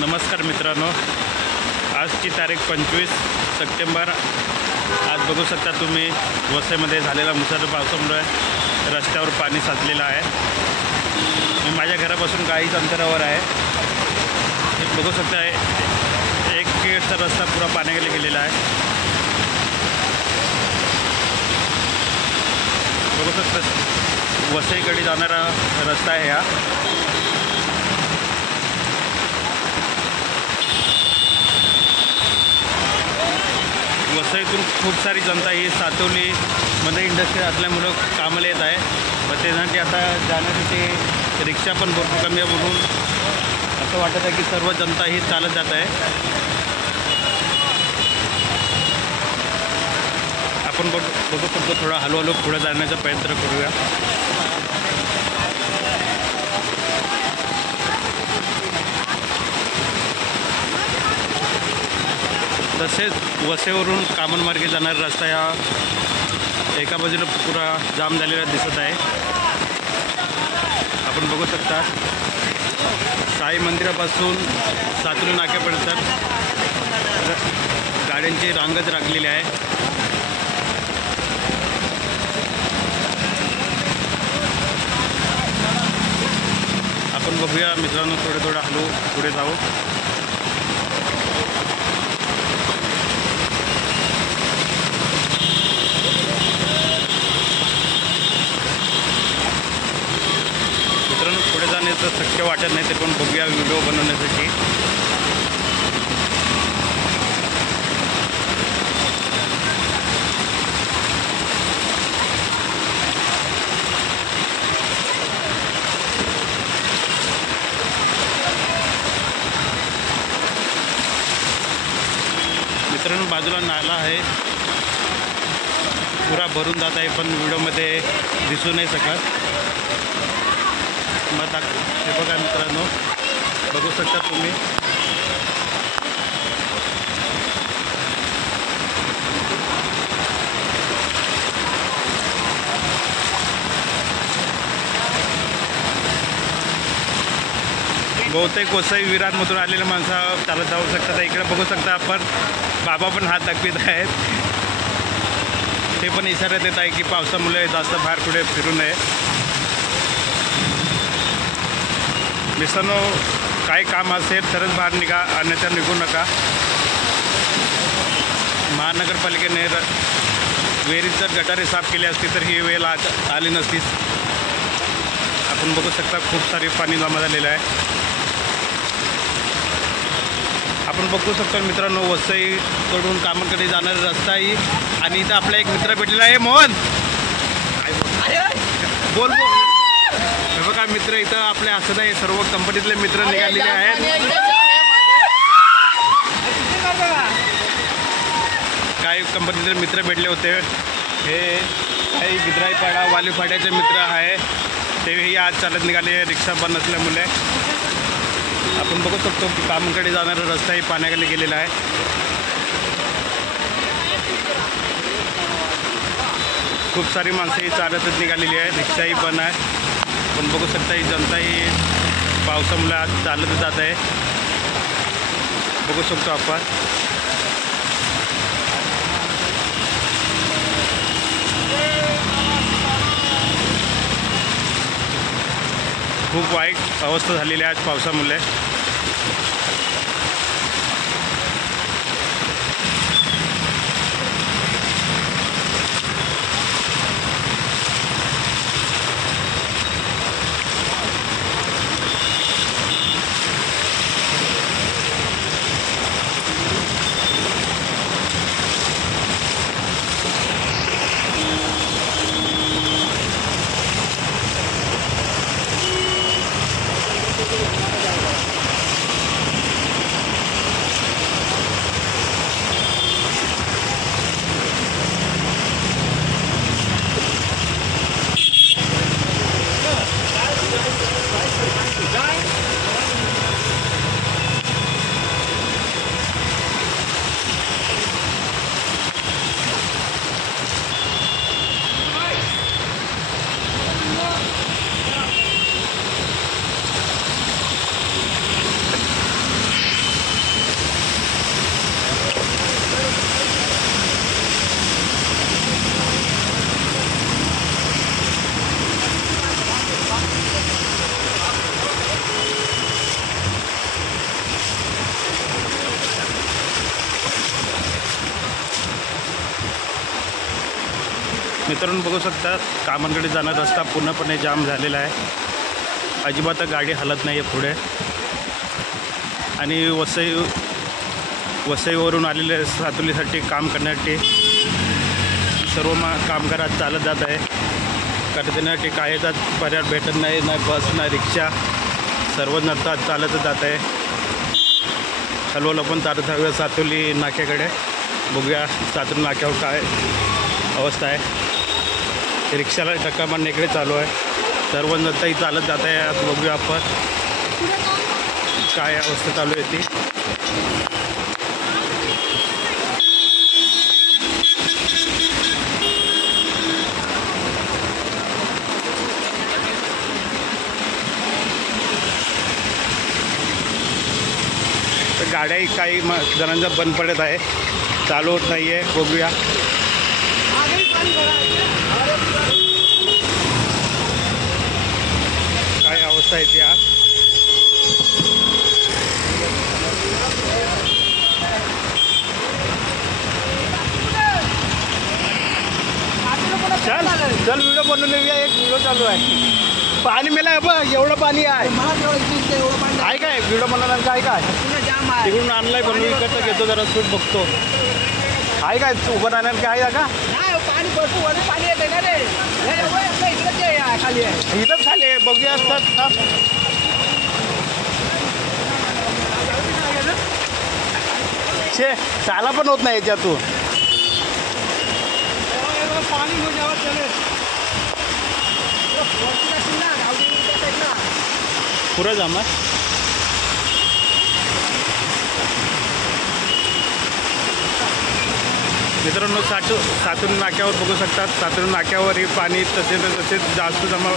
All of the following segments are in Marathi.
नमस्कार मित्रांनो, आजची तारीख 25 सप्टेंबर। आज बघू शकता तुम्ही वसईमध्ये झालेला मुसळधार पावसामुळे रस्त्यावर पाणी साचलेलं आहे। मी माझ्या घरापासून काहीच अंतरावर आहे। बघू शकता एक गेटचा रस्ता पुरा पाण्याखाली गेलेला आहे। बघू शकता वसईकडे जाणारा रस्ता आहे हा। वसईतून खूप सारी जनता ही सातवलीमध्ये इंडस्ट्री असल्यामुळं कामाला येत आहे व त्यासाठी आता जाण्यासाठी रिक्षा पण भरपूर कमी आहे, म्हणून असं वाटत आहे की सर्व जनता ही चालत जात आहे। आपण बघू शकतो थोडा हळूहळू पुढे जाण्याचा प्रयत्न करूया। तसेच वसईवरून कामनमार्गे जाणारा रस्ता या एका बाजूला पुरा जाम झालेला दिसत आहे। आपण बघू शकता साई मंदिरापासून सातुली नाक्यापर्यंत गाड्यांची रांगच लागलेली आहे। आपण बघूया मित्रांनो, थोडं हळू पुढे जाऊ। पुढे जाण्याचं शक्य वाटत नाही, तरी पण बघूया व्हिडिओ बनवण्यासाठी। मित्रांनो, बाजूला नाला आहे, पुरा भरून जात आहे, पण व्हिडिओमध्ये दिसू नाही शकत। मग हे बघा मित्रांनो, बघू शकता तुम्ही बहुतेक वसई विरारमधून आलेल्या माणसं चालत जाऊ शकतात। इकडे बघू शकता आपण बाबा पण हात दाखवित आहेत, ते पण इशारा देत आहे की पावसामुळे जास्त बाहेर कुठे फिरू नये। मित्रांनो, काही काम असेल तरच बाहेर निघा, अन्यथा निघू नका। महानगरपालिकेने विहिरीत जर गटारे साफ केली असती तर ही वेळ आली नसतीच। आपण बघू शकता खूप सारी पाणी जमा झालेलं आहे। आपण बघू शकतो मित्रांनो, वसईकडून कामनकडे जाणारा रस्ता आहे आणि इथं आपला एक मित्र भेटलेला आहे। मोहन बोल बोल। हे बघा मित्र, इथं आपले असं नाही, सर्व कंपनीतले मित्र निघालेले आहेत। काही कंपनीतले मित्र भेटले होते, हे काही गिद्राईपाडा वालीपाड्याचे मित्र आहे, तेही आज चालत निघाले रिक्षा बंद असल्यामुळे। आपण बघू शकतो की कामकडे जाणारा रस्ताही पाण्याखाली गेलेला आहे। खूप सारी माणसंही चालतच निघालेली आहे, रिक्षाही बंद आहे। आपण बघू शकता ही जनता ही पावसामुळे आज चालत जात आहे, बघू शकतो आपण। खूप वाईट अवस्था झालेली आहे आज पावसामुळे। मित्रांनो बघू शकता कामांकडे जाणारा रस्ता पूर्णपणे जाम झालेला आहे. अजिबात गाडी हलत नाही आहे पुढे. आणि वसईवरून आलेले सातुलीसाठी काम करण्यासाठी सर्व कामगार आज चालत जात आहे. कारण त्यांना कायचा पर्याय भेटत नाही, ना बस ना रिक्षा, सर्वजण आता चालत जात आहे. हलवलं पण चालत हवं सातुली नाक्याकडे. बघूया सातुली नाक्यावर काय अवस्था आहे. रिक्षाला धक्का मारणे इकडे चालू आहे. सर्वजण आताही चालत जात आहे. आज बघूया आपण काय अवस्था चालू आहे ती. गाड्याही काही जणांचा बंद पडत आहे, चालू होत नाही आहे. बघूया काय अवस्था आहे ती. चल चल व्हिडिओ बनवून घेऊया. एक व्हिडिओ चालू आहे. पाणी मेला बघ, एवढं पाणी आहे. आहे काय व्हिडिओ बनवणार काय काय तिकडून आणलाय पण मी इकडचं घेतो, जरा सूट बघतो. आहे काय उभं राहणार काय आहे का? इथंच खाली आहे. बघूया असतात छे चाला पण होत नाही याच्यातून. पुरा जामा मित्रांनो सातुली नाक्यावर बघू शकतात. सातुली नाक्यावरही पाणी तसेच जास्त जमा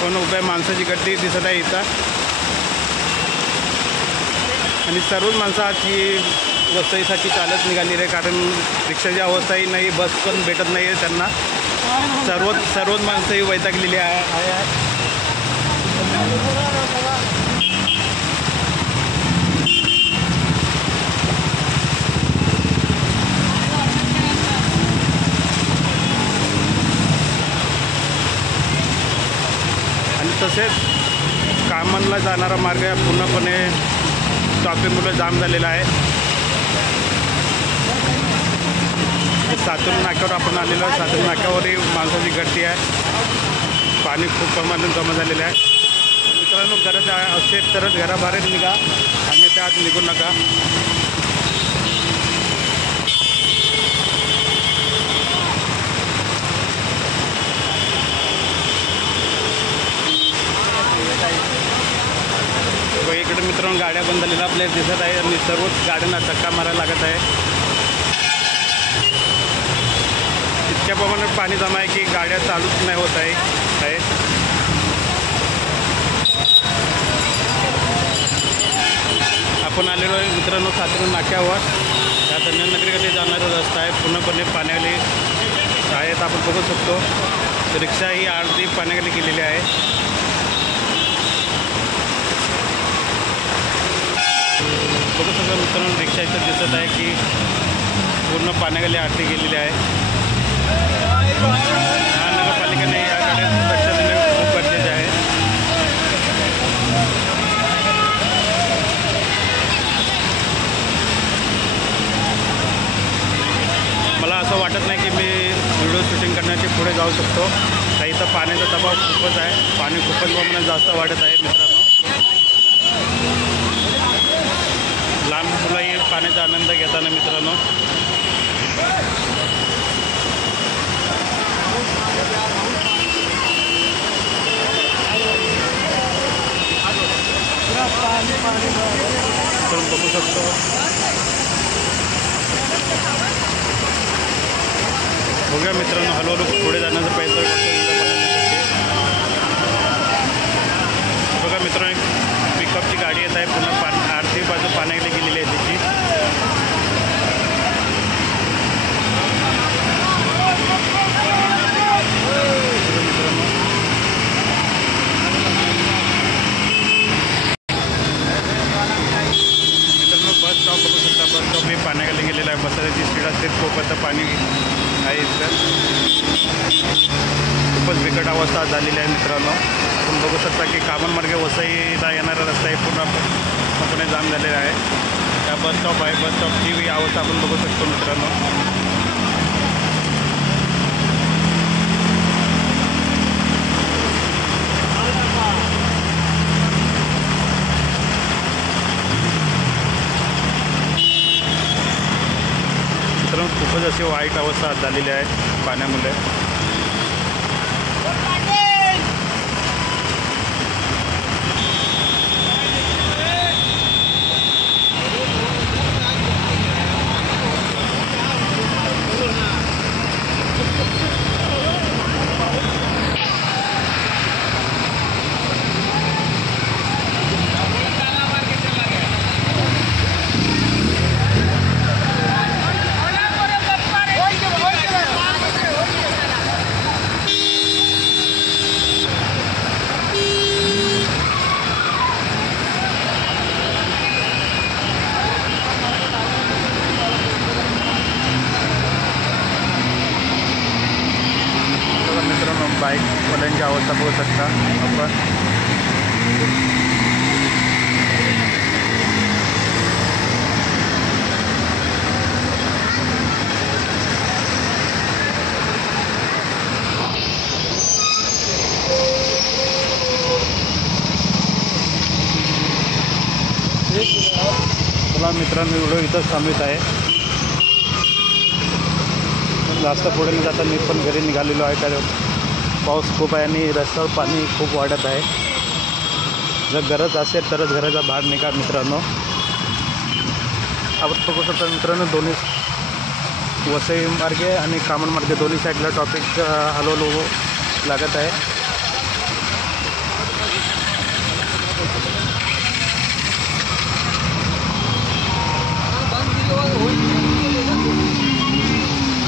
होऊन उभ्या माणसाची गर्दी दिसत आहे इथं. आणि सर्वच माणसं आज ही वसईसाठी चालत निघाली आहे. कारण रिक्षाची अवस्थाही नाही, बस पण भेटत नाही आहे त्यांना. सर्वच माणसंही वैतागलेली आहे. आणि तसेच कामांना जाणारा मार्ग पूर्णपणे ट्रॅफिकमुळे जाम झालेला आहे. सातुली नाक्यावर आपण आलेलो आहे. सातुली नाक्यावरही माणसाची गर्दी आहे. पाणी खूप प्रमाणात जमा झालेलं आहे. मित्रांनो गरज असेल तरच घराबाहेर निघा, आणि त्यात निघू नका. इकडे मित्रांनो गाड्या बंद झालेल्या आपल्याला दिसत आहे. आणि सर्वच गाड्यांना धक्का मारायला लागत आहे. इतक्या प्रमाणात पाणी जमा आहे की गाड्या चालूच नाही होत आहे. आपण आलेलो आहे मित्रांनो सातुली नाक्यावर. या धन्यनगरीकडे जाणारा रस्ता आहे, पूर्णपणे पाण्याखाली आहेत. आपण बघू शकतो रिक्षा ही अर्धी पाण्याखाली गेलेली आहे. बघू शकतो मित्रांनो रिक्षा इथं दिसत आहे की पूर्ण पाण्याखाली आरती गेलेली आहे. महानगरपालिकेने याकडे लक्ष देणे खूप गरजेचे आहे. मला असं वाटत नाही की मी व्हिडिओ शूटिंग करण्याची पुढे जाऊ शकतो. तर इथं पाण्याचा दबाव खूपच आहे. पाणी खूपच प्रमाणात जास्त वाढत आहे मित्रांनो. लहान मुलंही पाण्याचा आनंद घेताना मित्रांनो. आपण बघू शकतो बघूया मित्रांनो हळूहळू पुढे जाण्याचा प्रयत्न करतो. बघा मित्रांनो पिकअपची गाडी येत आहे. पुन्हा आरती बाजू पाण्याकडे गेलेली आहे त्याची. मित्रांनो बस स्टॉप बघू शकता. बस स्टॉप हे पाण्याखाली गेलेला आहे. बसायची सीट असते तोपर्यंत पाणी आहे इथं. मित्रांनो. आपण बघू शकता की कामनमार्गे वसईला येणारा रस्ता हे पूर्णपणे जाम झालेला आहे. त्या बस स्टॉप आहे, बस स्टॉपची अवस्था आपण बघू शकतो मित्रांनो. खूपच अशी वाईट अवस्था झालेली आहे पाण्यामुळे. बाईकवाल्यांची अवस्था बघू शकता आपण. चला मित्रांनो, व्हिडिओ इथंच थांबवित आहे. जास्त पुढे न जाता मी पण घरी निघालेलो आहे, कारण पाऊस खूप आहे आणि रस्त्यावर पाणी खूप वाढत आहे. जर गरज असेल तरच घराच्या बाहेर निघा मित्रांनो. आपण बघू शकता मित्रांनो, दोन्ही वसई मार्गे आणि कामन मार्गे दोन्ही साईडला ट्रॉफिक हळूहळू लागत आहे.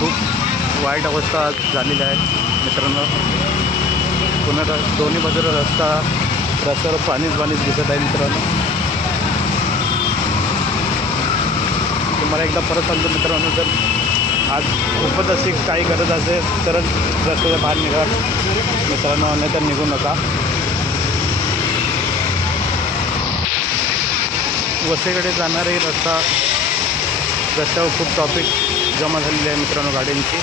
खूप वाईट अवस्था झालेली आहे मित्रांनो. पुन्हा दोन्ही बाजूला रस्त्यावर पाणीच दिसत आहे मित्रांनो. तुम्हाला एकदा परत सांगतो मित्रांनो, जर आज खूपच अशी काही गरज असेल तरच रस्त्याच्या बाहेर निघा मित्रांनो, अन्यथा निघू नका. वसईकडे जाणारे रस्त्यावर खूप ट्रॉफिक जमा झालेली आहे मित्रांनो गाड्यांची.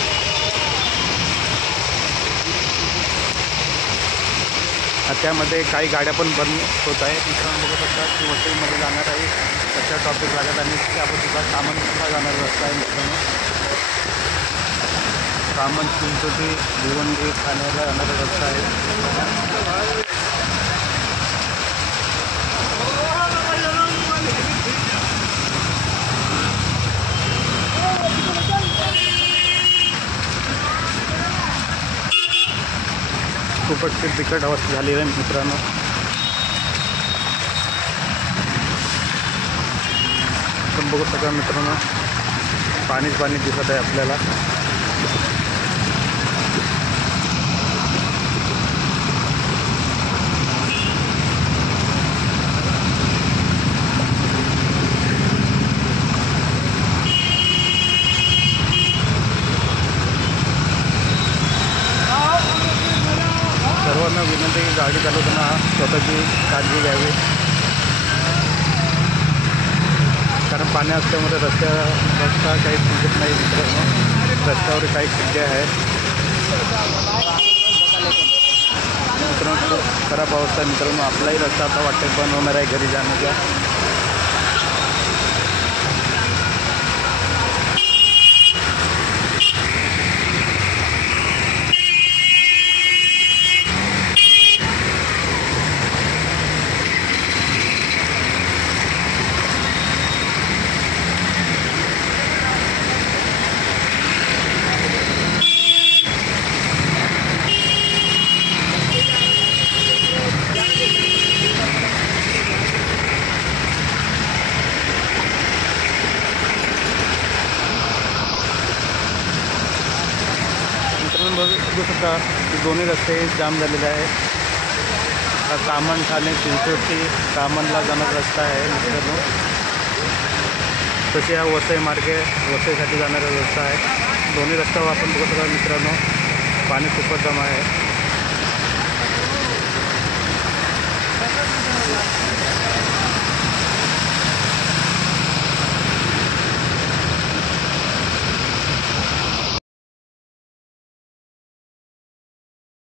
त्यामध्ये काही गाड्या पण बंद होत आहे मित्रांनो. बघू शकता की वसईमध्ये जाणार आहे त्याच्या ट्रॉफिक लागत आणि त्याबद्दल कामनला जाणारा रस्ता आहे मित्रांनो. कामन, चिंचोटी, भिवंडी, ठाण्याला जाणारा रस्ता आहे. खूपच बिकट अवस्था झालेली आहे मित्रांनो. आपण बघू शकता मित्रांनो, पाणी दिसत आहे आपल्याला. सर्वांना विनंती की गाडी चालवताना स्वतःची काळजी घ्यावी, कारण पाणी असल्यामुळे रस्ता काही दिसत नाही मित्रांनो. रस्त्यावर काही खड्डे आहेत मित्रांनो. खराब अवस्था मित्रांनो. आपलाही रस्ता आता वाटतं बंद होणार आहे घरी जाण्याचा. बघू शकता की दोन्ही रस्ते जाम झालेले आहेत. हा कामन, ठाणे, चिंचोटी, कामनला जाणारा रस्ता आहे मित्रांनो. तसे हा वसई मार्गे वसईसाठी जाणारा रस्ता आहे. दोन्ही रस्त्यावर आपण बघू शकता मित्रांनो, पाणी खूपच जमा आहे. आहे